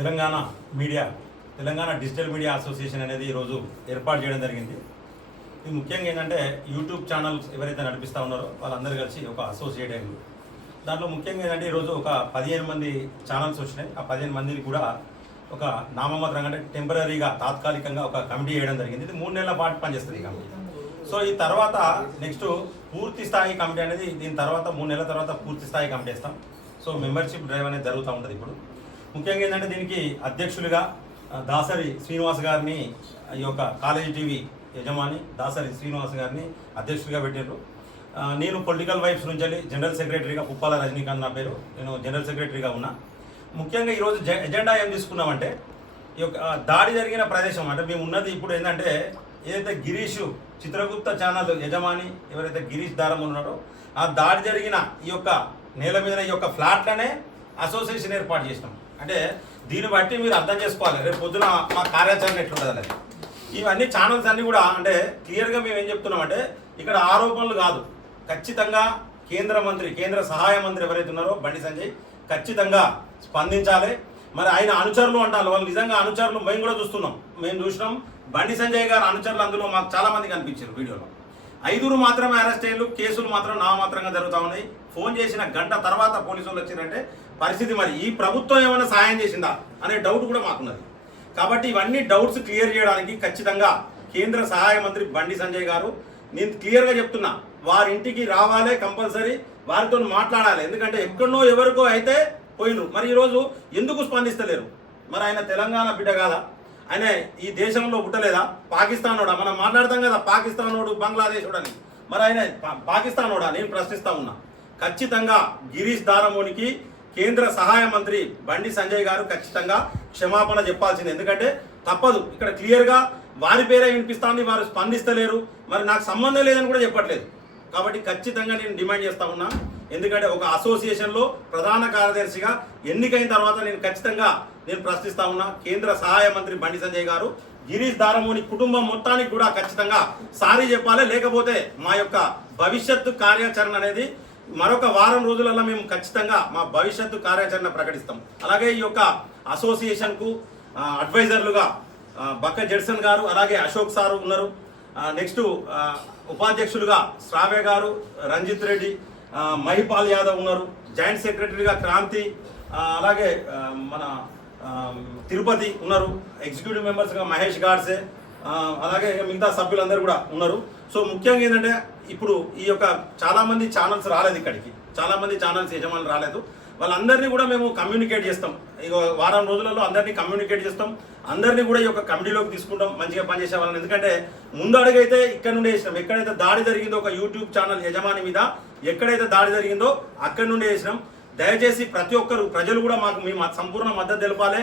Telangana media Telangana digital media association అనేది ఈరోజు ఏర్పాటు చేయడం జరిగింది. ఇది ముఖ్యంగా ఏంటంటే యూట్యూబ్ ఛానల్స్ ఎవరైతే నడిపిస్తూ ఉన్నారో వాళ్ళందరూ కలిసి ఒక అసోసియేట్ అయ్యారు. దాంట్లో ముఖ్యంగా ఏంటంటే ఈరోజు ఒక పదిహేను మంది ఛానల్స్ వచ్చినాయి. ఆ పదిహేను మందిని కూడా ఒక నామమాత్రంగా అంటే టెంపరీగా తాత్కాలికంగా ఒక కమిటీ వేయడం జరిగింది. ఇది మూడు నెలల పాటు పనిచేస్తుంది ఈ కమిటీ సో ఈ తర్వాత నెక్స్ట్ పూర్తి స్థాయి కమిటీ అనేది దీని తర్వాత మూడు నెలల తర్వాత పూర్తి స్థాయి కమిటీ ఇస్తాం సో మెంబర్షిప్ డ్రైవ్ అనేది జరుగుతూ ఉంటుంది ఇప్పుడు. ముఖ్యంగా ఏంటంటే దీనికి అధ్యక్షులుగా దాసరి శ్రీనివాస్ గారిని ఈ యొక్క కాలేజీ టీవీ యజమాని దాసరి శ్రీనివాస్ గారిని అధ్యక్షుడిగా పెట్టారు నేను పొలిటికల్ వైఫ్స్ నుంచి వెళ్ళి జనరల్ సెక్రటరీగా పుప్పాల రజనీకాంత్ నా పేరు. నేను జనరల్ సెక్రటరీగా ఉన్నా. ముఖ్యంగా ఈరోజు జె- ఎజెండా ఏం తీసుకున్నామంటే ఈ యొక్క దాడి జరిగిన ప్రదేశం. అంటే మేము ఉన్నది ఇప్పుడు ఏంటంటే ఏదైతే గిరీష్ చిత్రగుప్త ఛానల్ యజమాని ఎవరైతే గిరీష్ దారం ఉన్నారో ఆ దాడి జరిగిన ఈ యొక్క నేల మీద ఈ యొక్క ఫ్లాట్లనే అసోసియేషన్ ఏర్పాటు చేసినాం. అంటే దీన్ని బట్టి మీరు అర్థం చేసుకోవాలి. రేపు పొద్దున మా కార్యాచరణ ఎట్లుంటుంది అనేది. ఇవన్నీ ఛానల్స్ అన్నీ కూడా అంటే క్లియర్గా మేము ఏం చెప్తున్నామంటే ఇక్కడ ఆరోపణలు కాదు. ఖచ్చితంగా కేంద్ర మంత్రి కేంద్ర సహాయ మంత్రి ఎవరైతే ఉన్నారో బండి సంజయ్ ఖచ్చితంగా స్పందించాలి. మరి ఆయన అనుచరులు అంటారు. వాళ్ళు నిజంగా అనుచరులు మేము కూడా చూస్తున్నాం. మేము చూసినాం. బండి సంజయ్ గారు అనుచరులు అందులో మాకు చాలా మంది కనిపించారు వీడియోలో. ఐదుగురు మాత్రమే అరెస్ట్ అయ్యారు. కేసులు మాత్రం నామాత్రంగా జరుగుతూ ఉన్నాయి. ఫోన్ చేసిన గంట తర్వాత పోలీసు వాళ్ళు పరిస్థితి మరి ఈ ప్రభుత్వం ఏమైనా సహాయం చేసిందా అనే డౌట్ కూడా మాకున్నది. కాబట్టి ఇవన్నీ డౌట్స్ క్లియర్ చేయడానికి ఖచ్చితంగా కేంద్ర సహాయ మంత్రి బండి సంజయ్ గారు నేను క్లియర్గా చెప్తున్నా వారి ఇంటికి రావాలే కంపల్సరీ వారితో మాట్లాడాలి. ఎందుకంటే ఎక్కడో ఎవరికో అయితే పోయినరు. మరి ఈరోజు ఎందుకు స్పందిస్తలేరు? మరి ఆయన తెలంగాణ బిడ్డ కాదా? ఆయన ఈ దేశంలో పుట్టలేదా? పాకిస్తానోడా? మనం మాట్లాడతాం కదా పాకిస్తానోడు బంగ్లాదేశోడు అని మరి ఆయన పాకిస్తానోడా? నేను ప్రశ్నిస్తా ఉన్నా. ఖచ్చితంగా గిరీష్ దారమోనికి కేంద్ర సహాయ మంత్రి బండి సంజయ్ గారు ఖచ్చితంగా క్షమాపణ చెప్పాల్సింది. ఎందుకంటే తప్పదు. ఇక్కడ క్లియర్గా వారి పేరే వినిపిస్తామని వారు స్పందిస్తలేరు. మరి నాకు సంబంధం లేదని కూడా చెప్పట్లేదు. కాబట్టి ఖచ్చితంగా నేను డిమాండ్ చేస్తా ఉన్నా. ఎందుకంటే ఒక అసోసియేషన్లో ప్రధాన కార్యదర్శిగా ఎన్నికైన తర్వాత నేను ఖచ్చితంగా నేను ప్రశ్నిస్తా ఉన్నా. కేంద్ర సహాయ మంత్రి బండి సంజయ్ గారు గిరీష్ దారమోని కుటుంబం మొత్తానికి కూడా ఖచ్చితంగా సారీ చెప్పాలి. లేకపోతే మా యొక్క భవిష్యత్తు కార్యాచరణ అనేది మరొక వారం రోజులలో మేము ఖచ్చితంగా మా భవిష్యత్తు కార్యాచరణ ప్రకటిస్తాం. అలాగే ఈ యొక్క అసోసియేషన్కు అడ్వైజర్లుగా బక్క జడ్సన్ గారు అలాగే అశోక్ సారు ఉన్నారు. నెక్స్ట్ ఉపాధ్యక్షులుగా శ్రావ్య గారు రంజిత్ రెడ్డి మహిపాల్ యాదవ్ ఉన్నారు. జాయింట్ సెక్రటరీగా క్రాంతి అలాగే మన తిరుపతి ఉన్నారు. ఎగ్జిక్యూటివ్ మెంబర్స్గా మహేష్ గాడ్సే అలాగే మిగతా సభ్యులందరూ కూడా ఉన్నారు. సో ముఖ్యంగా ఏంటంటే ఇప్పుడు ఈ యొక్క చాలామంది ఛానల్స్ రాలేదు ఇక్కడికి. చాలామంది ఛానల్స్ యజమానులు రాలేదు. వాళ్ళందరినీ కూడా మేము కమ్యూనికేట్ చేస్తాం. ఇక వారం రోజులలో అందరినీ కమ్యూనికేట్ చేస్తాం. అందరినీ కూడా ఈ యొక్క కమిటీలోకి తీసుకుంటాం. మంచిగా పనిచేసే వాళ్ళని. ఎందుకంటే ముందడుగైతే ఇక్కడ నుండి వేసినాం. ఎక్కడైతే దాడి జరిగిందో ఒక యూట్యూబ్ ఛానల్ యజమాని మీద ఎక్కడైతే దాడి జరిగిందో అక్కడి నుండి వేసినాం. దయచేసి ప్రతి ఒక్కరు ప్రజలు కూడా మాకు మీ సంపూర్ణ మద్దతు తెలపాలి.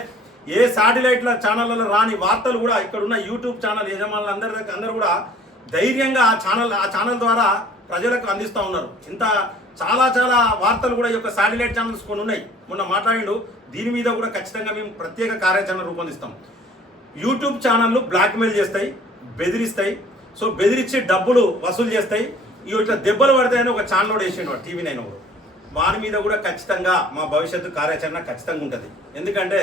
ఏ శాటిలైట్ల ఛానళ్ళలో రాని వార్తలు కూడా ఇక్కడ ఉన్న యూట్యూబ్ ఛానల్ యజమానులు అందరి దగ్గర అందరూ కూడా ధైర్యంగా ఆ ఛానల్ ఆ ఛానల్ ద్వారా ప్రజలకు అందిస్తూ ఉన్నారు. ఇంత చాలా చాలా వార్తలు కూడా ఈ యొక్క శాటిలైట్ ఛానల్స్ కొన్ని ఉన్నాయి. మొన్న మాట్లాడిండు దీని మీద కూడా ఖచ్చితంగా మేము ప్రత్యేక కార్యాచరణ రూపొందిస్తాం. యూట్యూబ్ ఛానళ్ళు బ్లాక్మెయిల్ చేస్తాయి బెదిరిస్తాయి. సో బెదిరించి డబ్బులు వసూలు చేస్తాయి. ఈ ఇట్లా దెబ్బలు పడతాయని ఒక ఛానల్ కూడా వేసిండు వాడు టీవీ నైన్ వాడు. వారి మీద కూడా ఖచ్చితంగా మా భవిష్యత్తు కార్యాచరణ ఖచ్చితంగా ఉంటుంది. ఎందుకంటే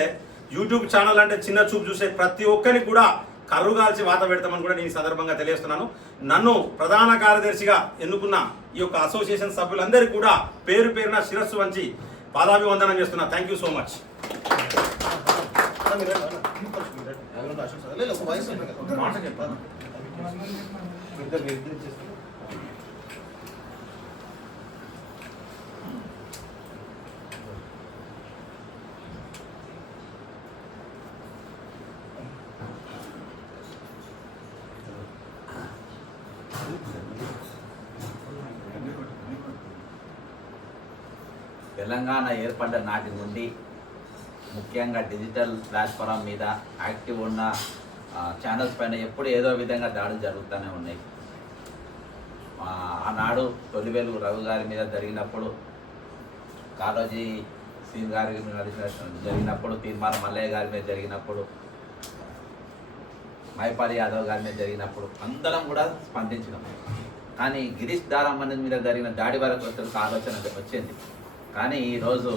యూట్యూబ్ ఛానల్ అంటే చిన్న చూపు చూసే ప్రతి ఒక్కరికి కూడా కర్రు కాల్చి వాత పెడతామని కూడా నేను ఈ సందర్భంగా తెలియజేస్తున్నాను. నన్ను ప్రధాన కార్యదర్శిగా ఎన్నుకున్న ఈ యొక్క అసోసియేషన్ సభ్యులందరికీ కూడా పేరు పేరున శిరస్సు వంచి పాదాభివందనం చేస్తున్నా. Thank you so much Telangana ఏర్పడ్డ నాటి నుండి ముఖ్యంగా డిజిటల్ ప్లాట్ఫారం మీద యాక్టివ్ ఉన్న ఛానల్స్ పైన ఎప్పుడు ఏదో విధంగా దాడులు జరుగుతూనే ఉన్నాయి. ఆనాడు తొలివేలు రఘు గారి మీద జరిగినప్పుడు కాళోజీ శ్రీ గారి మీద జరిగినప్పుడు తీర్మాన మల్లయ్య గారి మీద జరిగినప్పుడు మైపాలి యాదవ్ గారి మీద జరిగినప్పుడు అందరం కూడా స్పందించినాం. కానీ గిరీష్ దారామణి మీద జరిగిన దాడి వరకు అసలు ఆలోచన వచ్చింది. కానీ ఈరోజు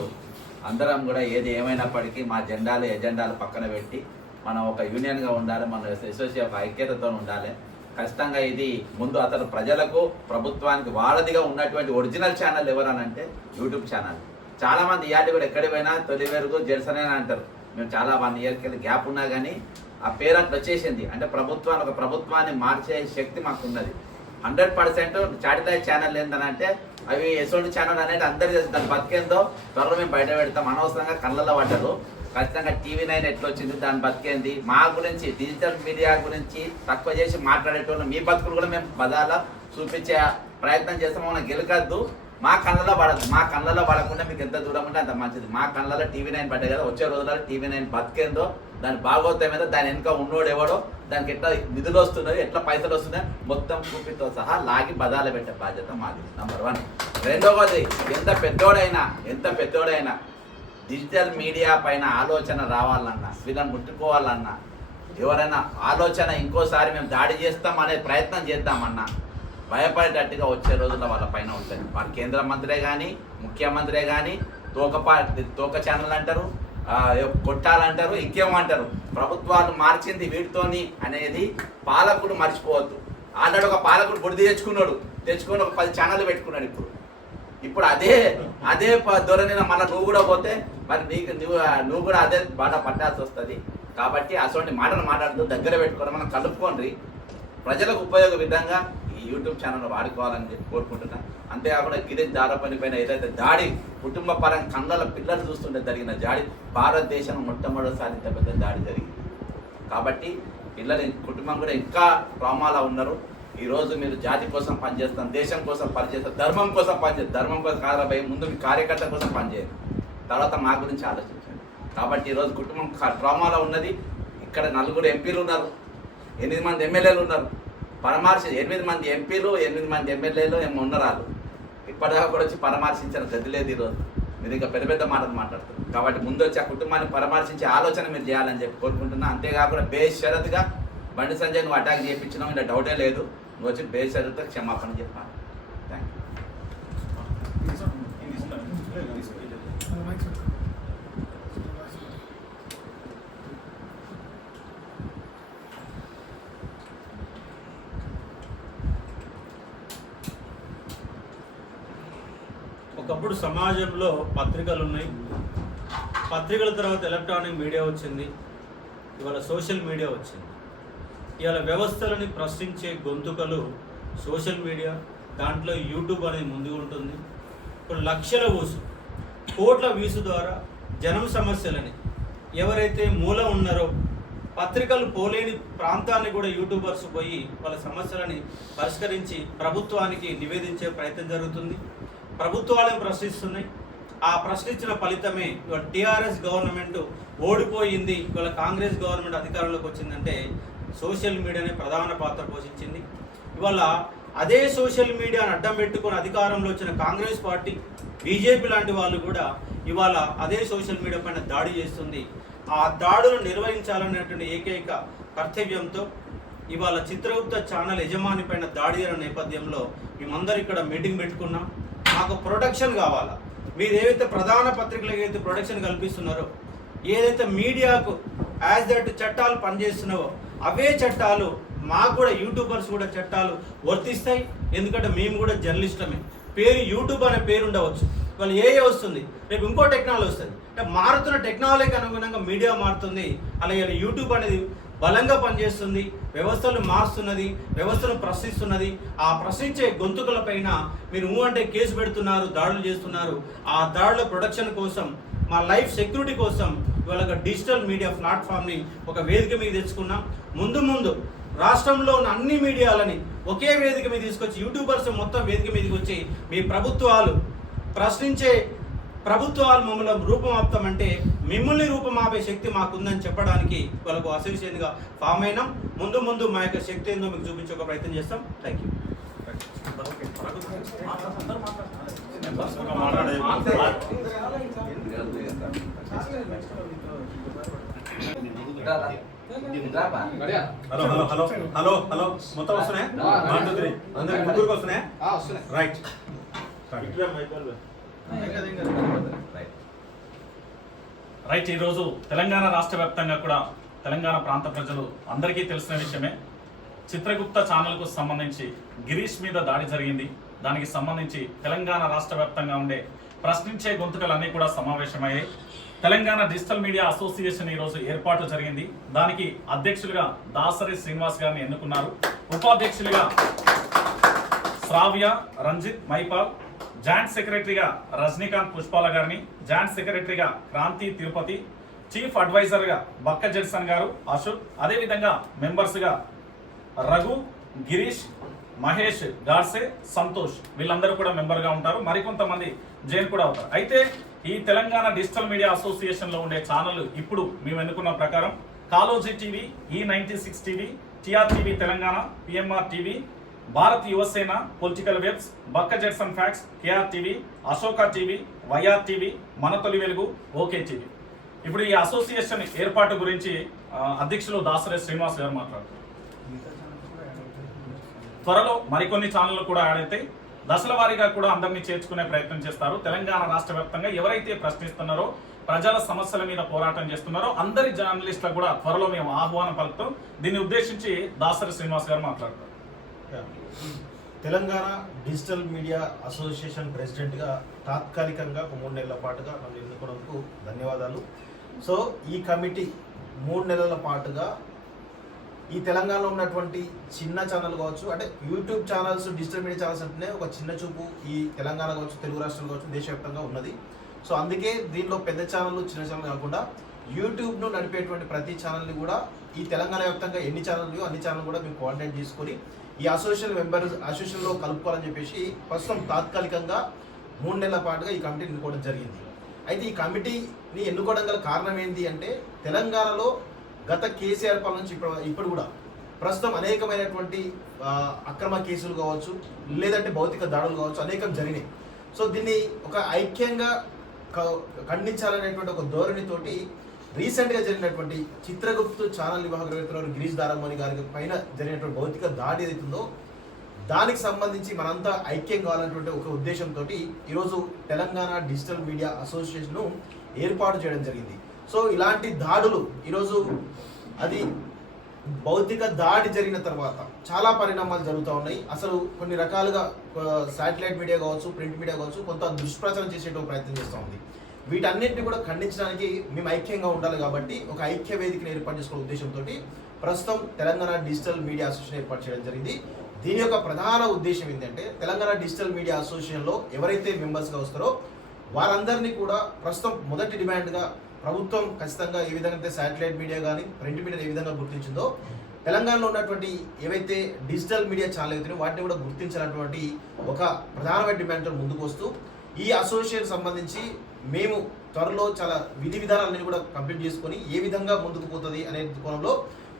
అందరం కూడా ఏది ఏమైనప్పటికీ మా జెండాలు ఎజెండాలు పక్కన పెట్టి మనం ఒక యూనియన్గా ఉండాలి మన అసోసియేషన్ ఒక ఐక్యతతో ఉండాలి. ఖచ్చితంగా ఇది ముందు అతను ప్రజలకు ప్రభుత్వానికి వాళ్ళదిగా ఉన్నటువంటి ఒరిజినల్ ఛానల్ ఎవరనంటే యూట్యూబ్ ఛానల్. చాలామంది ఇయాటి కూడా ఎక్కడి పోయినా తొలి వెలుగు జెర్సనే అని అంటారు. మేము చాలా వన్ ఇయర్కి వెళ్ళి గ్యాప్ ఉన్నా కానీ ఆ పేరు అట్లా వచ్చేసింది. అంటే ప్రభుత్వాన్ని ఒక ప్రభుత్వాన్ని మార్చే శక్తి మాకు ఉన్నది హండ్రెడ్ పర్సెంట్ చాటిలైట్ ఛానల్ ఏంటనంటే అవి ఎసోటి ఛానల్ అనేది అందరు తెలుసు. దాని బతికేందో త్వరలో మేము బయట పెడతాం. అనవసరంగా కళ్ళల్లో పడ్డరు. ఖచ్చితంగా టీవీ నైన్ ఎట్లా వచ్చింది దాని బతికేంది? మా గురించి డిజిటల్ మీడియా గురించి తక్కువ చేసి మాట్లాడేటోళ్ళు మీ బతుకులు కూడా మేము బదాల చూపించే ప్రయత్నం చేస్తాం. మనం గెలకద్దు. మా కళ్ళలో పడదు. మా కళ్ళలో పడకుండా మీకు ఎంత దూరం ఉంటే అంత మంచిది. మా కళ్ళలో టీవీ నైన్ పడ్డాయి కదా వచ్చే రోజుల్లో టీవీ నైన్ బతికేందో దాని భాగవతం మీద దాని వెనుక ఉన్నోడు ఎవడో దానికి ఎట్లా నిధులు వస్తున్నాయి ఎట్లా పైసలు వస్తున్నాయి మొత్తం కూపితో సహా లాగి బదాలు పెట్టే బాధ్యత మాది. నంబర్ వన్ రెండవది ఎంత పెద్దోడైనా ఎంత పెద్దోడైనా డిజిటల్ మీడియా పైన ఆలోచన రావాలన్నా వీళ్ళని ముట్టుకోవాలన్నా ఎవరైనా ఆలోచన ఇంకోసారి మేము దాడి చేస్తాం అనే ప్రయత్నం చేద్దామన్నా భయపడేటట్టుగా వచ్చే రోజుల్లో వాళ్ళ పైన ఉంటుంది. వారు కేంద్ర మంత్రే కానీ ముఖ్యమంత్రే కానీ తోక తోక ఛానల్ అంటారు కొట్టాలంటారు ఇంకేమంటారు? ప్రభుత్వాలు మార్చింది వీటితోని అనేది పాలకుడు మర్చిపోవద్దు. ఆల్రెడీ ఒక పాలకుడు బుడిది తెచ్చుకున్నాడు. తెచ్చుకొని ఒక పది ఛానల్ పెట్టుకున్నాడు ఇప్పుడు. ఇప్పుడు అదే అదే ప- మన మళ్ళీ నువ్వు కూడా పోతే మరి నీకు నువ్వు నువ్వు కూడా అదే బాట పట్టాల్సి వస్తుంది. కాబట్టి అటువంటి మాటలు మాట్లాడుతూ దగ్గర పెట్టుకొని మనం కలుపుకోండి. ప్రజలకు ఉపయోగ విధంగా యూట్యూబ్ ఛానల్ వాడుకోవాలని చెప్పి కోరుకుంటున్నా. అంతేకాకుండా గిరీష్ దారపని పైన ఏదైతే దాడి కుటుంబ పరం కళ్ళల పిల్లలు చూస్తుంటే జరిగిన దాడి భారతదేశం మొట్టమొదటిసారి ఇంత పెద్ద దాడి జరిగింది. కాబట్టి పిల్లలు కుటుంబం కూడా ఇంకా ట్రామాలో ఉన్నారు. ఈరోజు మీరు జాతి కోసం పనిచేస్తాం దేశం కోసం పనిచేస్తాం ధర్మం కోసం పనిచేస్తాం ధర్మం కోసం కాదబోయే ముందు మీ కార్యకర్త కోసం పనిచేయండి. తర్వాత మా గురించి ఆలోచించండి. కాబట్టి ఈరోజు కుటుంబం ట్రామాలో ఉన్నది. ఇక్కడ నలుగురు ఎంపీలు ఉన్నారు ఎనిమిది మంది ఎమ్మెల్యేలు ఉన్నారు. పరామర్శ ఎనిమిది మంది ఎంపీలు ఎనిమిది మంది ఎమ్మెల్యేలు ఏమో ఉన్నరాలు ఇప్పటిదాకా కూడా వచ్చి పరామర్శించిన గది లేదు ఈరోజు. మీరు ఇంకా పెద్ద పెద్ద మాటలు మాట్లాడుతారు కాబట్టి ముందు వచ్చి ఆ కుటుంబాన్ని పరామర్శించే ఆలోచన మీరు చేయాలని చెప్పి కోరుకుంటున్నా. అంతేకాకుండా బేషరత్గా బండి సంజయ్ నువ్వు అటాక్ చేయించినావు ఇలా డౌటే లేదు. నువ్వు వచ్చి బేషరత్గా క్షమాపణ చెప్పాలి థ్యాంక్ యూ ఒకప్పుడు సమాజంలో పత్రికలు ఉన్నాయి పత్రికల తర్వాత ఎలక్ట్రానిక్ మీడియా వచ్చింది. ఇవాళ సోషల్ మీడియా వచ్చింది. ఇవాళ వ్యవస్థలని ప్రశ్నించే గొంతుకలు సోషల్ మీడియా దాంట్లో యూట్యూబ్ అనేది ముందుగా ఉంటుంది. ఇప్పుడు లక్షల ఊసు కోట్ల వీసు ద్వారా జనం సమస్యలని ఎవరైతే మూల ఉన్నారో పత్రికలు పోలేని ప్రాంతాన్ని కూడా యూట్యూబర్స్ పోయి వాళ్ళ సమస్యలని పరిష్కరించి ప్రభుత్వానికి నివేదించే ప్రయత్నం జరుగుతుంది. ప్రభుత్వాలను ప్రశ్నిస్తున్నాయి. ఆ ప్రశ్నించిన ఫలితమే ఇవాళ టీఆర్ఎస్ గవర్నమెంట్ ఓడిపోయింది. ఇవాళ కాంగ్రెస్ గవర్నమెంట్ అధికారంలోకి వచ్చిందంటే సోషల్ మీడియానే ప్రధాన పాత్ర పోషించింది. ఇవాళ అదే సోషల్ మీడియాను అడ్డం పెట్టుకొని అధికారంలో వచ్చిన కాంగ్రెస్ పార్టీ బీజేపీ లాంటి వాళ్ళు కూడా ఇవాళ అదే సోషల్ మీడియా పైన దాడి చేస్తుంది. ఆ దాడులను నిర్వహించాలనేటువంటి ఏకైక కర్తవ్యంతో ఇవాళ చిత్రగుప్త ఛానల్ యజమాని పైన దాడి అయిన నేపథ్యంలో మేమందరూ ఇక్కడ మీటింగ్ పెట్టుకున్నాం. మాకు ప్రొటెక్షన్ కావాలా? మీరు ఏవైతే ప్రధాన పత్రికలకు ఏదైతే ప్రొటెక్షన్ కల్పిస్తున్నారో ఏదైతే మీడియాకు యాజ్ దట్ చట్టాలు పనిచేస్తున్నావో అవే చట్టాలు మాకు కూడా యూట్యూబర్స్ కూడా చట్టాలు వర్తిస్తాయి. ఎందుకంటే మేము కూడా జర్నలిస్టమే పేరు యూట్యూబ్ అనే పేరు ఉండవచ్చు. వాళ్ళు ఏ వస్తుంది రేపు ఇంకో టెక్నాలజీ వస్తుంది. అంటే మారుతున్న టెక్నాలజీకి అనుగుణంగా మీడియా మారుతుంది. అలాగే యూట్యూబ్ అనేది బలంగా పనిచేస్తుంది. వ్యవస్థలు మారుస్తున్నది వ్యవస్థను ప్రశ్నిస్తున్నది. ఆ ప్రశ్నించే గొంతుకుల పైన మీరు ఊ అంటే కేసు పెడుతున్నారు దాడులు చేస్తున్నారు. ఆ దాడుల ప్రొడక్షన్ కోసం మా లైఫ్ సెక్యూరిటీ కోసం ఇవాళ ఒక డిజిటల్ మీడియా ప్లాట్ఫామ్ని ఒక వేదిక మీద తెచ్చుకున్నాం. ముందు ముందు రాష్ట్రంలో ఉన్న అన్ని మీడియాలని ఒకే వేదిక మీద తీసుకొచ్చి యూట్యూబర్స్ మొత్తం వేదిక మీదకి వచ్చి మీ ప్రభుత్వాలు ప్రశ్నించే ప్రభుత్వాలు మమ్మల్ని రూపమాపుతామంటే మిమ్మల్ని రూపమాపే శక్తి మాకుందని చెప్పడానికి వాళ్ళకు అసోసియేషన్గా ఫామ్ అయినాం. ముందు ముందు మా యొక్క శక్తి ఏందో మీకు చూపించే ఒక ప్రయత్నం చేస్తాం. Thank you. Hello hello hello hello hello మొత్తం వస్తున్నాయా? అందరికి ముగ్గురికి వస్తున్నాయా? Right right. ఈరోజు తెలంగాణ రాష్ట్ర వ్యాప్తంగా కూడా తెలంగాణ ప్రాంత ప్రజలు అందరికీ తెలిసిన విషయమే. చిత్రగుప్త ఛానల్కు సంబంధించి గిరీష్ మీద దాడి జరిగింది. దానికి సంబంధించి తెలంగాణ రాష్ట్ర వ్యాప్తంగా ఉండే ప్రశ్నించే గొంతుకలన్నీ కూడా సమావేశమయ్యాయి. తెలంగాణ డిజిటల్ మీడియా అసోసియేషన్ ఈరోజు ఏర్పాటు జరిగింది. దానికి అధ్యక్షులుగా దాసరి శ్రీనివాస్ గారిని ఎన్నుకున్నారు. ఉపాధ్యక్షులుగా శ్రావ్య రంజిత్ మైపాల్ జాయింట్ సెక్రటరీగా రజనీకాంత్ పుష్పాల గారిని జాయింట్ సెక్రటరీగా క్రాంతి తిరుపతి చీఫ్ అడ్వైజర్గా బక్క జడ్సన్ గారు అశోక్ అదేవిధంగా మెంబర్స్గా రఘు గిరీష్ మహేష్ గాడ్సే సంతోష్ వీళ్ళందరూ కూడా మెంబర్గా ఉంటారు. మరికొంతమంది జైన్ కూడా అవుతారు. అయితే ఈ తెలంగాణ డిజిటల్ మీడియా అసోసియేషన్లో ఉండే ఛానల్ ఇప్పుడు మేము ఎన్నుకున్న ప్రకారం కాలోజీ టీవీ ఈ ninety six TV TR TV Telangana PMR TV Bharat Yuvasena political webs బక్క జెట్సన్ fax KR TV Ashoka TV YR TV మన తొలి వెలుగు ఓకే టీవీ. ఇప్పుడు ఈ అసోసియేషన్ ఏర్పాటు గురించి అధ్యక్షులు దాసరే శ్రీనివాస్ గారు మాట్లాడుతారు త్వరలో మరికొన్ని ఛానళ్ళు కూడా యాడ్ అవుతాయి. దశల వారీగా కూడా అందరినీ చేర్చుకునే ప్రయత్నం చేస్తారు. తెలంగాణ రాష్ట్ర వ్యాప్తంగా ఎవరైతే ప్రశ్నిస్తున్నారో ప్రజల సమస్యల మీద పోరాటం చేస్తున్నారో అందరి జర్నలిస్టులకు కూడా త్వరలో మేము ఆహ్వానం పలుకుతాం. దీన్ని ఉద్దేశించి దాసరి శ్రీనివాస్ గారు మాట్లాడతారు తెలంగాణ డిజిటల్ మీడియా అసోసియేషన్ ప్రెసిడెంట్గా తాత్కాలికంగా ఒక మూడు నెలల పాటుగా నన్ను ఎన్నుకోవడానికి ధన్యవాదాలు. సో ఈ కమిటీ మూడు నెలల పాటుగా ఈ తెలంగాణలో ఉన్నటువంటి చిన్న ఛానల్ కావచ్చు అంటే YouTube channels digital media channels అంటేనే ఒక చిన్న చూపు ఈ తెలంగాణ కావచ్చు తెలుగు రాష్ట్రాలు కావచ్చు దేశవ్యాప్తంగా ఉన్నది. సో అందుకే దీనిలో పెద్ద ఛానల్ చిన్న ఛానల్ కాకుండా యూట్యూబ్ను నడిపేటువంటి ప్రతి ఛానల్ని కూడా ఈ తెలంగాణ వ్యాప్తంగా ఎన్ని ఛానల్ అన్ని ఛానల్ కూడా మేము కోఆర్డినేట్ చేసుకొని ఈ అసోసియేషన్ మెంబర్స్ అసోసియేషన్లో కలుపుకోవాలని చెప్పేసి ప్రస్తుతం తాత్కాలికంగా మూడు నెలల పాటుగా ఈ కమిటీని ఎన్నుకోవడం జరిగింది. అయితే ఈ కమిటీని ఎన్నుకోవడం గల కారణం ఏంటి అంటే తెలంగాణలో గత కేసీఆర్ పాలన నుంచి ఇప్పుడు ఇప్పుడు కూడా ప్రస్తుతం అనేకమైనటువంటి అక్రమ కేసులు కావచ్చు లేదంటే భౌతిక దాడులు కావచ్చు అనేకం జరిగినాయి. సో దీన్ని ఒక ఐక్యంగా ఖండించాలనేటువంటి ఒక ధోరణితోటి రీసెంట్గా జరిగినటువంటి చిత్రగుప్తు ఛానల్ నిర్వాహకులు గిరీష్ దారమణి గారి పైన జరిగినటువంటి భౌతిక దాడి ఏదైతుందో దానికి సంబంధించి మనంతా ఐక్యం కావాలన్నటువంటి ఒక ఉద్దేశంతో ఈరోజు తెలంగాణ డిజిటల్ మీడియా అసోసియేషన్ను ఏర్పాటు చేయడం జరిగింది. సో ఇలాంటి దాడులు ఈరోజు అది భౌతిక దాడి జరిగిన తర్వాత చాలా పరిణామాలు జరుగుతూ ఉన్నాయి. అసలు కొన్ని రకాలుగా శాటిలైట్ మీడియా కావచ్చు ప్రింట్ మీడియా కావచ్చు కొంత దుష్ప్రచారం చేసేటువంటి ప్రయత్నం చేస్తూ ఉంది. వీటన్నిటిని కూడా ఖండించడానికి మేము ఐక్యంగా ఉండాలి కాబట్టి ఒక ఐక్య వేదికను ఏర్పాటు చేసుకునే ఉద్దేశంతో ప్రస్తుతం తెలంగాణ డిజిటల్ మీడియా అసోసియేషన్ ఏర్పాటు చేయడం జరిగింది. దీని యొక్క ప్రధాన ఉద్దేశం ఏంటంటే తెలంగాణ డిజిటల్ మీడియా అసోసియేషన్లో ఎవరైతే మెంబర్స్గా వస్తారో వారందరినీ కూడా ప్రస్తుతం మొదటి డిమాండ్గా ప్రభుత్వం ఖచ్చితంగా ఏ విధంగా అయితే శాటిలైట్ మీడియా కానీ ప్రింట్ మీడియా ఏ విధంగా గుర్తించిందో తెలంగాణలో ఉన్నటువంటి ఏవైతే డిజిటల్ మీడియా ఛానల్ అయితే వాటిని కూడా గుర్తించాలన్నటువంటి ఒక ప్రధానమైన డిమాండ్తో ముందుకు వస్తూ ఈ అసోసియేషన్ సంబంధించి మేము త్వరలో చాలా విధి విధానాలన్నీ కూడా కంప్లీట్ చేసుకొని ఏ విధంగా ముందుకు పోతుంది అనే కోణంలో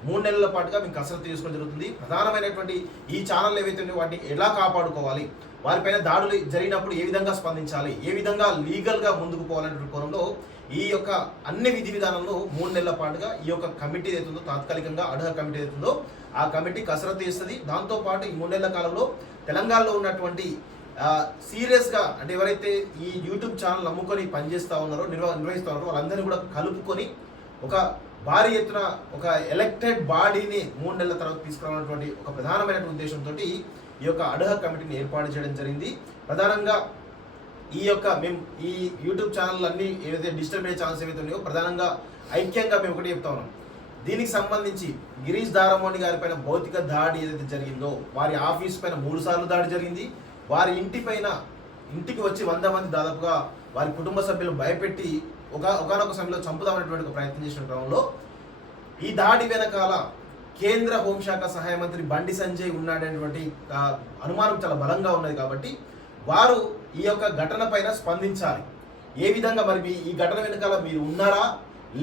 మూడు నెలల పాటుగా మేము కసరత్తు చేసుకోవడం జరుగుతుంది. ప్రధానమైనటువంటి ఈ ఛానల్ ఏవైతే ఉన్నాయో వాటిని ఎలా కాపాడుకోవాలి వారిపైన దాడులు జరిగినప్పుడు ఏ విధంగా స్పందించాలి ఏ విధంగా లీగల్గా ముందుకు పోవాలనే కోణంలో ఈ యొక్క అన్ని విధి విధానంలో మూడు నెలల పాటుగా ఈ యొక్క కమిటీ ఏదైతుందో తాత్కాలికంగా అడహ కమిటీ ఏదైతుందో ఆ కమిటీ కసరత్తు చేస్తుంది. దాంతోపాటు ఈ మూడు నెలల కాలంలో తెలంగాణలో ఉన్నటువంటి సీరియస్గా అంటే ఎవరైతే ఈ యూట్యూబ్ ఛానల్ నమ్ముకొని పనిచేస్తూ ఉన్నారో నిర్వ నిర్వహిస్తూ ఉన్నారో వాళ్ళందరినీ కూడా కలుపుకొని ఒక భారీ ఎత్తున ఒక ఎలక్టెడ్ బాడీని మూడు నెలల తర్వాత తీసుకురావాలన్నటువంటి ఒక ప్రధానమైన ఉద్దేశంతో ఈ యొక్క అడహ కమిటీని ఏర్పాటు చేయడం జరిగింది. ప్రధానంగా ఈ యొక్క మేము ఈ యూట్యూబ్ ఛానల్ అన్ని ఏవైతే డిజిటల్ మీడియా ఛానల్స్ ఏవైతే ఉన్నాయో ప్రధానంగా ఐక్యంగా మేము ఒకటి చెప్తా ఉన్నాం. దీనికి సంబంధించి గిరీష్ దారమోని గారి పైన భౌతిక దాడి ఏదైతే జరిగిందో వారి ఆఫీస్ పైన మూడు సార్లు దాడి జరిగింది. వారి ఇంటి పైన ఇంటికి వచ్చి వంద మంది దాదాపుగా వారి కుటుంబ సభ్యులు భయపెట్టి ఒక ఒకనొక సమయంలో చంపుదామనేటువంటి ఒక ప్రయత్నం చేసిన క్రమంలో ఈ దాడి వెనకాల కేంద్ర హోంశాఖ సహాయ మంత్రి బండి సంజయ్ ఉన్నాడనేటువంటి అనుమానం చాలా బలంగా ఉన్నది కాబట్టి వారు ఈ యొక్క ఘటన పైన స్పందించాలి. ఏ విధంగా మరి మీ ఈ ఘటన వెనకాల మీరు ఉన్నారా?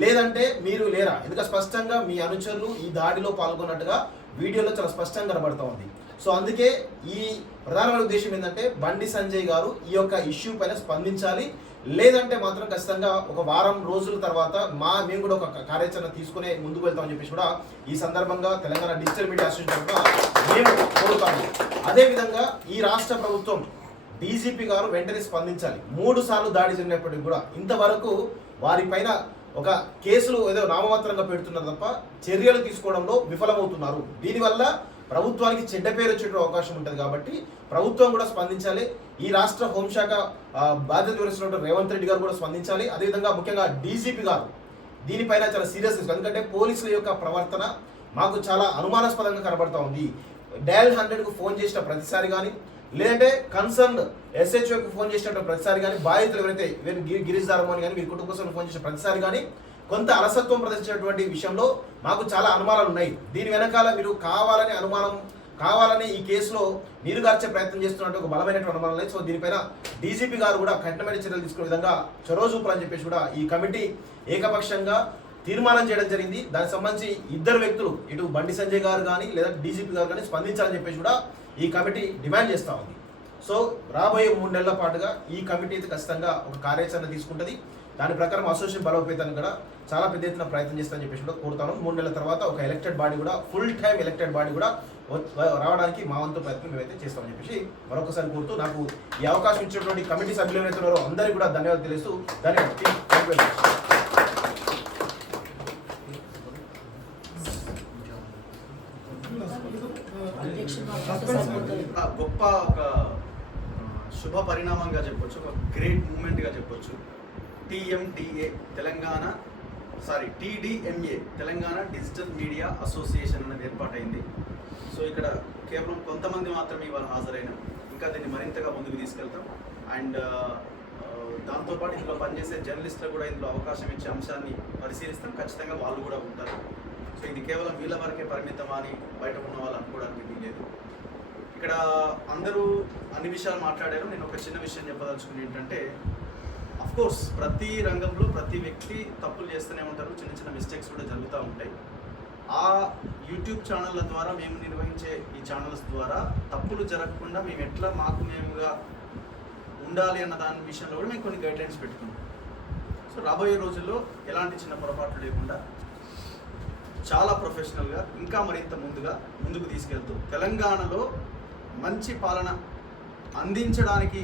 లేదంటే మీరు లేరా? ఎందుకంటే స్పష్టంగా మీ అనుచరులు ఈ దాడిలో పాల్గొన్నట్టుగా వీడియోలో చాలా స్పష్టంగా కనబడుతూ ఉంది. సో అందుకే ఈ ప్రధానమైన ఉద్దేశం ఏంటంటే బండి సంజయ్ గారు ఈ యొక్క ఇష్యూ పైన స్పందించాలి. లేదంటే మాత్రం ఖచ్చితంగా ఒక వారం రోజుల తర్వాత మా మేము కూడా ఒక కార్యాచరణ తీసుకునే ముందుకు వెళ్తామని చెప్పేసి కూడా ఈ సందర్భంగా తెలంగాణ డిజిటల్ మీడియా అసోసియేషన్ మేము కోరుతాము. అదేవిధంగా ఈ రాష్ట్ర ప్రభుత్వం డీజీపీ గారు వెంటనే స్పందించాలి. మూడు సార్లు దాడి జరిగినప్పటికి కూడా ఇంతవరకు వారిపైన ఒక కేసులు ఏదో నామమాత్రంగా పెడుతున్నారు తప్ప చర్యలు తీసుకోవడంలో విఫలమవుతున్నారు. దీనివల్ల ప్రభుత్వానికి చెడ్డ పేరు వచ్చే అవకాశం ఉంటుంది కాబట్టి ప్రభుత్వం కూడా స్పందించాలి. ఈ రాష్ట్ర హోంశాఖ బాధ్యత వహిస్తున్నటువంటి రేవంత్ రెడ్డి గారు కూడా స్పందించాలి. అదేవిధంగా ముఖ్యంగా డీజీపీ గారు దీనిపైన చాలా సీరియస్ ఎందుకంటే పోలీసుల యొక్క ప్రవర్తన మాకు చాలా అనుమానాస్పదంగా కనబడుతూ ఉంది. డయల్ హండ్రెడ్కు ఫోన్ చేసిన ప్రతిసారి కానీ లేదంటే కన్సర్న్ ఎస్హెచ్ఓకి ఫోన్ చేసినటువంటి ప్రతిసారి కానీ బాధితులు ఎవరైతే గిరి గిరీష్ దారమోని కానీ మీ కుటుంబ సభ్యులు ఫోన్ చేసిన ప్రతిసారి కానీ కొంత అలసత్వం ప్రదర్శించినటువంటి విషయంలో మాకు చాలా అనుమానాలు ఉన్నాయి. దీని వెనకాల మీరు కావాలని అనుమానం కావాలని ఈ కేసులో నీరుగార్చే ప్రయత్నం చేస్తున్నట్టు ఒక బలమైనటువంటి అనుమానం లేదు. సో దీనిపైన డీజీపీ గారు కూడా కఠినమైన చర్యలు తీసుకునే విధంగా చొరవ చూపాలని చెప్పేసి కూడా ఈ కమిటీ ఏకపక్షంగా తీర్మానం చేయడం జరిగింది. దానికి సంబంధించి ఇద్దరు వ్యక్తులు ఇటు బండి సంజయ్ గారు కానీ లేదా డీజీపీ గారు కానీ స్పందించాలని చెప్పేసి కూడా ఈ కమిటీ డిమాండ్ చేస్తూ ఉంది. సో రాబోయే మూడు నెలల పాటుగా ఈ కమిటీ అయితే ఖచ్చితంగా ఒక కార్యాచరణ తీసుకుంటుంది. దాని ప్రకారం అసోసియేషన్ బలోపేతాన్ని కూడా చాలా పెద్ద ఎత్తున ప్రయత్నం చేస్తానని చెప్పేసి కూడా కోరుతాను. మూడు నెలల తర్వాత ఒక ఎలక్టెడ్ బాడీ కూడా ఫుల్ టైం ఎలక్టెడ్ బాడీ కూడా రావడానికి మా వంతు ప్రయత్నం మేమైతే చేస్తామని చెప్పేసి మరొకసారి కోరుతూ నాకు ఈ అవకాశం ఇచ్చినటువంటి కమిటీ సభ్యులు ఎవరైతే ఉన్నారో అందరికీ కూడా ధన్యవాదాలు తెలుస్తూ ధన్యవాదాలు గొప్ప ఒక శుభ పరిణామంగా చెప్పొచ్చు ఒక గ్రేట్ మూమెంట్గా చెప్పొచ్చు. TMDA Telangana sorry TDMA Telangana digital media association అనేది ఏర్పాటైంది. సో ఇక్కడ కేవలం కొంతమంది మాత్రమే ఇవాళ హాజరైన ఇంకా దీన్ని మరింతగా ముందుకు తీసుకెళ్తాం. అండ్ దాంతోపాటు ఇందులో పనిచేసే జర్నలిస్టులకు కూడా ఇందులో అవకాశం ఇచ్చే అంశాన్ని పరిశీలిస్తాం. ఖచ్చితంగా వాళ్ళు కూడా ఉంటారు. సో ఇది కేవలం వీళ్ళ వరకే పరిమితమా అని బయట ఉన్న వాళ్ళు అనుకోవడానికి వీలేదు ఇక్కడ అందరూ అన్ని విషయాలు మాట్లాడారు. నేను ఒక చిన్న విషయం చెప్పదలుచుకుని ఏంటంటే కోర్స్ ప్రతి రంగంలో ప్రతి వ్యక్తి తప్పులు చేస్తూనే ఉంటారు. చిన్న చిన్న మిస్టేక్స్ కూడా జరుగుతూ ఉంటాయి. ఆ యూట్యూబ్ ఛానళ్ళ ద్వారా మేము నిర్వహించే ఈ ఛానల్స్ ద్వారా తప్పులు జరగకుండా మేము ఎట్లా మాకు మేముగా ఉండాలి అన్న దాని విషయంలో కూడా మేము కొన్ని గైడ్ లైన్స్ పెట్టుకున్నాం. సో రాబోయే రోజుల్లో ఎలాంటి చిన్న పొరపాట్లు లేకుండా చాలా ప్రొఫెషనల్గా ఇంకా మరింత ముందుగా ముందుకు తీసుకెళ్తూ తెలంగాణలో మంచి పాలన అందించడానికి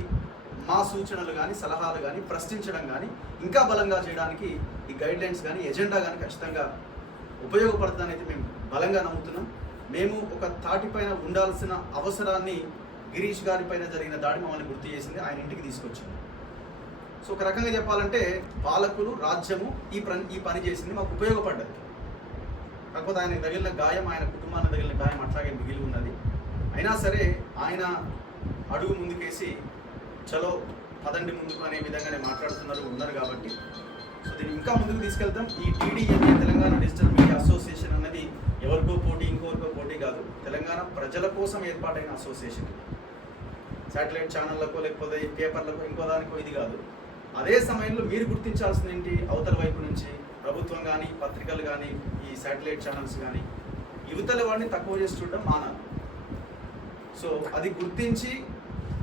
మా సూచనలు కానీ సలహాలు కానీ ప్రశ్నించడం కానీ ఇంకా బలంగా చేయడానికి ఈ గైడ్ లైన్స్ కానీ ఎజెండా కానీ ఖచ్చితంగా ఉపయోగపడుతుందని అయితే మేము బలంగా నమ్ముతున్నాం. మేము ఒక తాటిపైన ఉండాల్సిన అవసరాన్ని గిరీష్ గారి పైన జరిగిన దాడి మమ్మల్ని గుర్తు చేసింది. ఆయన ఇంటికి తీసుకొచ్చింది. సో ఒక రకంగా చెప్పాలంటే పాలకులు రాజ్యము ఈ పని ఈ పని చేసింది మాకు ఉపయోగపడ్డది. కాకపోతే ఆయనకు తగిలిన గాయం ఆయన కుటుంబానికి తగిలిన గాయం అట్లాగే మిగిలి ఉన్నది. అయినా సరే ఆయన అడుగు ముందుకేసి చలో పదండి ముందుకు అనే విధంగానే మాట్లాడుతున్నారు ఉన్నారు కాబట్టి. సో దీన్ని ఇంకా ముందుకు తీసుకెళ్తాం. ఈ TDMA Telangana digital media association అనేది ఎవరికో పోటీ ఇంకోరికో పోటీ కాదు. తెలంగాణ ప్రజల కోసం ఏర్పాటైన అసోసియేషన్. సాటిలైట్ శాటిలైట్ ఛానళ్ళకు లేకపోతే పేపర్లకు ఇంకో దానికో ఇది కాదు. అదే సమయంలో మీరు గుర్తించాల్సింది ఏంటి? అవతల వైపు నుంచి ప్రభుత్వం కానీ పత్రికలు కానీ ఈ శాటిలైట్ ఛానల్స్ కానీ యువతల వాడిని తక్కువ చేసి చూడడం మానాలి. సో అది గుర్తించి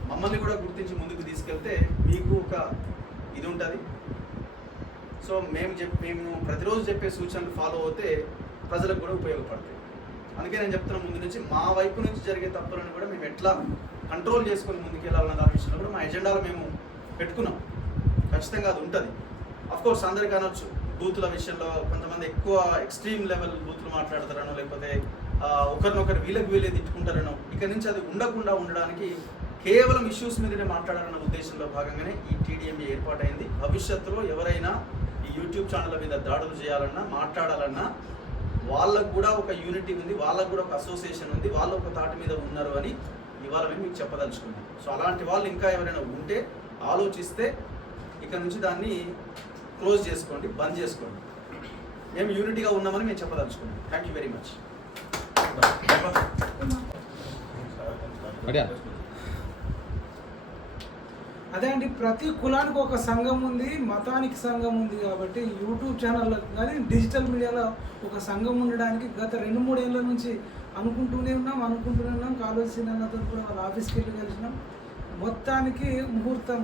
మమ్మల్ని కూడా గుర్తించి ముందుకు తీసుకెళ్తే మీకు ఒక ఇది ఉంటుంది సో మేము చెప్ మేము ప్రతిరోజు చెప్పే సూచనలు ఫాలో అవుతే ప్రజలకు కూడా ఉపయోగపడతాయి. అందుకే నేను చెప్తున్నా ముందు నుంచి మా వైపు నుంచి జరిగే తప్పులను కూడా మేము ఎట్లా కంట్రోల్ చేసుకొని ముందుకెళ్ళాలన్న దాని విషయంలో కూడా మా ఎజెండాలో మేము పెట్టుకున్నాం. ఖచ్చితంగా అది ఉంటుంది. అఫ్ కోర్స్ అందరికీ అనొచ్చు బూతుల విషయంలో కొంతమంది ఎక్కువ ఎక్స్ట్రీమ్ లెవెల్ బూతులు మాట్లాడతారనో లేకపోతే ఒకరినొకరు వీళ్ళకి వీలే తిట్టుకుంటారనో ఇక్కడి నుంచి అది ఉండకుండా ఉండడానికి కేవలం ఇష్యూస్ మీదనే మాట్లాడాలన్న ఉద్దేశంలో భాగంగానే ఈ టీడీఎంఏ ఏర్పాటైంది. భవిష్యత్తులో ఎవరైనా ఈ యూట్యూబ్ ఛానళ్ళ మీద దాడులు చేయాలన్నా మాట్లాడాలన్నా వాళ్ళకు కూడా ఒక యూనిటీ ఉంది వాళ్ళకు కూడా ఒక అసోసియేషన్ ఉంది వాళ్ళు ఒక తాటి మీద ఉన్నారు అని ఇవాళ మేము మీకు చెప్పదలుచుకున్నాం. సో అలాంటి వాళ్ళు ఇంకా ఎవరైనా ఉంటే ఆలోచిస్తే ఇక నుంచి దాన్ని క్లోజ్ చేసుకోండి బంద్ చేసుకోండి. మేము యూనిటీగా ఉన్నామని మేము చెప్పదలుచుకున్నాం. థ్యాంక్ యూ వెరీ మచ్ అదే అండి ప్రతి కులానికి ఒక సంఘం ఉంది మతానికి సంఘం ఉంది కాబట్టి యూట్యూబ్ ఛానల్లో కానీ డిజిటల్ మీడియాలో ఒక సంఘం ఉండడానికి గత రెండు మూడేళ్ళ నుంచి అనుకుంటూనే ఉన్నాం అనుకుంటూనే ఉన్నాం. కాలేజ్ సినిమాతో కూడా వాళ్ళ ఆఫీస్కి వెళ్ళి కలిసినాం. మొత్తానికి ముహూర్తం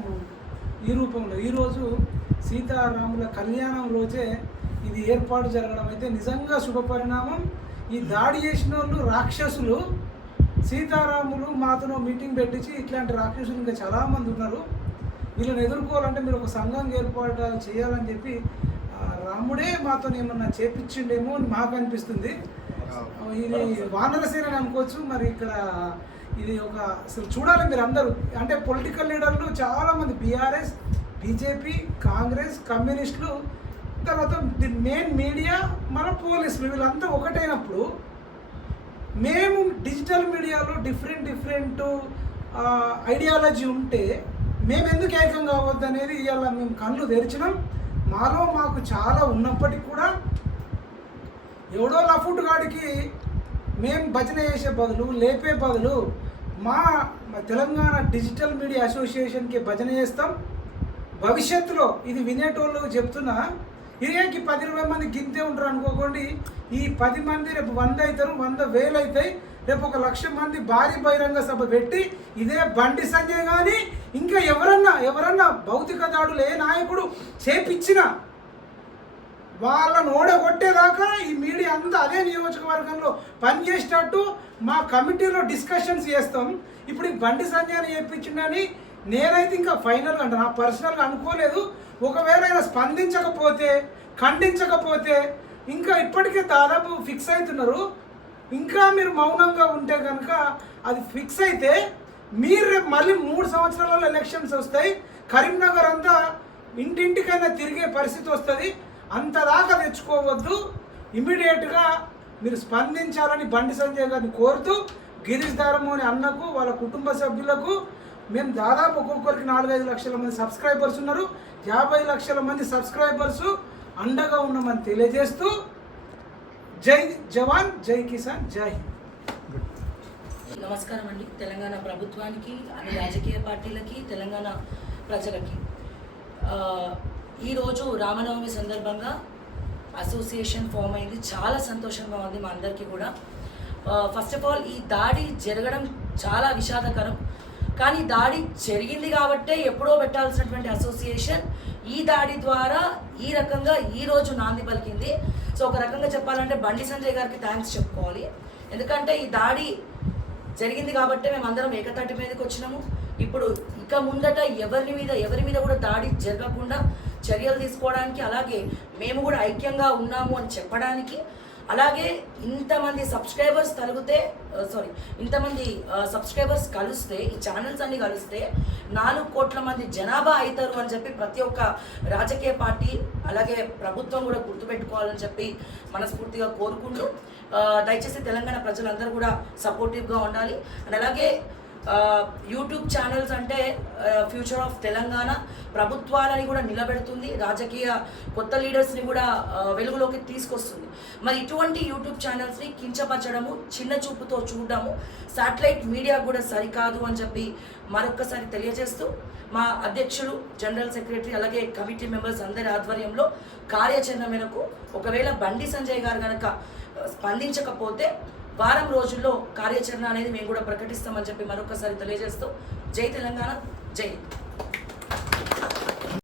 ఈ రూపంలో. ఈరోజు సీతారాముల కళ్యాణం రోజే ఇది ఏర్పాటు జరగడం అయితే నిజంగా శుభపరిణామం ఈ దాడి చేసిన వాళ్ళు రాక్షసులు. సీతారాములు మాతను మీటింగ్ పెట్టించి ఇట్లాంటి రాక్షసులు ఇంకా చాలామంది ఉన్నారు. వీళ్ళని ఎదుర్కోవాలంటే మీరు ఒక సంఘం ఏర్పాటు చేయాలని చెప్పి రాముడే మాతో ఏమన్నా చేపించిండేమో అని మాకు అనిపిస్తుంది. ఇది వానరసేన అని అనుకోవచ్చు మరి ఇక్కడ ఇది ఒక అసలు చూడాలి మీరు అందరూ. అంటే పొలిటికల్ లీడర్లు చాలా మంది బీఆర్ఎస్ బీజేపీ కాంగ్రెస్ కమ్యూనిస్టులు తర్వాత ది మెయిన్ మీడియా మన పోలీసులు వీళ్ళంతా ఒకటైనప్పుడు మేము డిజిటల్ మీడియాలో డిఫరెంట్ డిఫరెంట్ ఐడియాలజీ ఉంటే మేము ఎందుకు ఏకం కావద్దు అనేది ఇవాళ మేము కళ్ళు తెరిచినాం. మాలో మాకు చాలా ఉన్నప్పటికీ కూడా ఎవడో లఫుట్ గాడికి మేము భజన చేసే బదులు లేపే బదులు మా తెలంగాణ డిజిటల్ మీడియా అసోసియేషన్కి భజన చేస్తాం. భవిష్యత్తులో ఇది వినేటోళ్ళు చెప్తున్నా ఇదేకి పది ఇరవై మంది గింతే ఉంటారు అనుకోకండి. ఈ పది మంది రేపు వంద అవుతారు వంద వేలు అవుతాయి. రేపు ఒక లక్ష మంది భారీ బహిరంగ సభ పెట్టి ఇదే బండి సంజయ్ కానీ ఇంకా ఎవరన్నా ఎవరన్నా భౌతిక దాడులు ఏ నాయకుడు చేపిచ్చినా వాళ్ళను ఓడగొట్టేదాకా ఈ మీడియా అంతా అదే నియోజకవర్గంలో పనిచేసేటట్టు మా కమిటీలో డిస్కషన్స్ చేస్తాం. ఇప్పుడు ఈ బండి సంజయ్ చేయించిండని నేనైతే ఇంకా ఫైనల్ అంటే నా పర్సనల్గా అనుకోలేదు. ఒకవేళ ఆయన స్పందించకపోతే ఖండించకపోతే ఇంకా ఇప్పటికే దాదాపు ఫిక్స్ అవుతున్నారు. ఇంకా మీరు మౌనంగా ఉంటే కనుక అది ఫిక్స్ అయితే మీరు రేపు మళ్ళీ మూడు సంవత్సరాలలో ఎలక్షన్స్ వస్తాయి. కరీంనగర్ అంతా ఇంటింటికైనా తిరిగే పరిస్థితి వస్తుంది. అంతదాకా తెచ్చుకోవద్దు. ఇమీడియట్గా మీరు స్పందించాలని బండి సంజయ్ గారిని కోరుతూ గిరీష్ దారమోని అన్నకు వాళ్ళ కుటుంబ సభ్యులకు మేము దాదాపు ఒక్కొక్కరికి నాలుగైదు లక్షల మంది సబ్స్క్రైబర్స్ ఉన్నారు. యాభై లక్షల మంది సబ్స్క్రైబర్స్ అండగా ఉన్నామని తెలియజేస్తూ జై జవాన్ జై కిసాన్ జై నమస్కారం అండి. తెలంగాణ ప్రభుత్వానికి అన్ని రాజకీయ పార్టీలకి తెలంగాణ ప్రజలకి. ఈరోజు రామనవమి సందర్భంగా అసోసియేషన్ ఫామ్ అయింది. చాలా సంతోషంగా ఉంది మా అందరికీ కూడా. ఫస్ట్ ఆఫ్ ఆల్ ఈ దాడి జరగడం చాలా విషాదకరం. కానీ దాడి జరిగింది కాబట్టే ఎప్పుడో పెట్టాల్సినటువంటి అసోసియేషన్ ఈ దాడి ద్వారా ఈ రకంగా ఈ రోజు నాంది పలికింది. సో ఒక రకంగా చెప్పాలంటే బండి సంజయ్ గారికి థ్యాంక్స్ చెప్పుకోవాలి. ఎందుకంటే ఈ దాడి జరిగింది కాబట్టి మేము అందరం ఏకతాటి మీదకి వచ్చినాము. ఇప్పుడు ఇక ముందట ఎవరి మీద ఎవరి మీద కూడా దాడి జరగకుండా చర్యలు తీసుకోవడానికి అలాగే మేము కూడా ఐక్యంగా ఉన్నాము అని చెప్పడానికి అలాగే ఇంతమంది సబ్స్క్రైబర్స్ కలిగితే సారీ ఇంతమంది సబ్స్క్రైబర్స్ కలిస్తే ఈ ఛానల్స్ అన్ని కలిస్తే నాలుగు కోట్ల మంది జనాభా అవుతారు అని చెప్పి ప్రతి ఒక్క రాజకీయ పార్టీ అలాగే ప్రభుత్వం కూడా గుర్తుపెట్టుకోవాలని చెప్పి మనస్ఫూర్తిగా కోరుకుంటూ దయచేసి తెలంగాణ ప్రజలందరూ కూడా సపోర్టివ్గా ఉండాలి. అండ్ అలాగే యూట్యూబ్ ఛానల్స్ అంటే ఫ్యూచర్ ఆఫ్ తెలంగాణ ప్రభుత్వాలని కూడా నిలబెడుతుంది రాజకీయ కొత్త లీడర్స్ని కూడా వెలుగులోకి తీసుకొస్తుంది. మరి ఇటువంటి యూట్యూబ్ ఛానల్స్ని కించపరచడము చిన్న చూపుతో చూడడము శాటిలైట్ మీడియా కూడా సరికాదు అని చెప్పి మరొక్కసారి తెలియజేస్తూ మా అధ్యక్షులు జనరల్ సెక్రటరీ అలాగే కమిటీ మెంబర్స్ అందరి ఆధ్వర్యంలో కార్యాచరణ మేరకు ఒకవేళ బండి సంజయ్ గారు కనుక స్పందించకపోతే వారం రోజుల్లో కార్యాచరణ అనేది మేము కూడా ప్రకటిస్తామని చెప్పి మరొకసారి తెలియజేస్తూ జై తెలంగాణ జై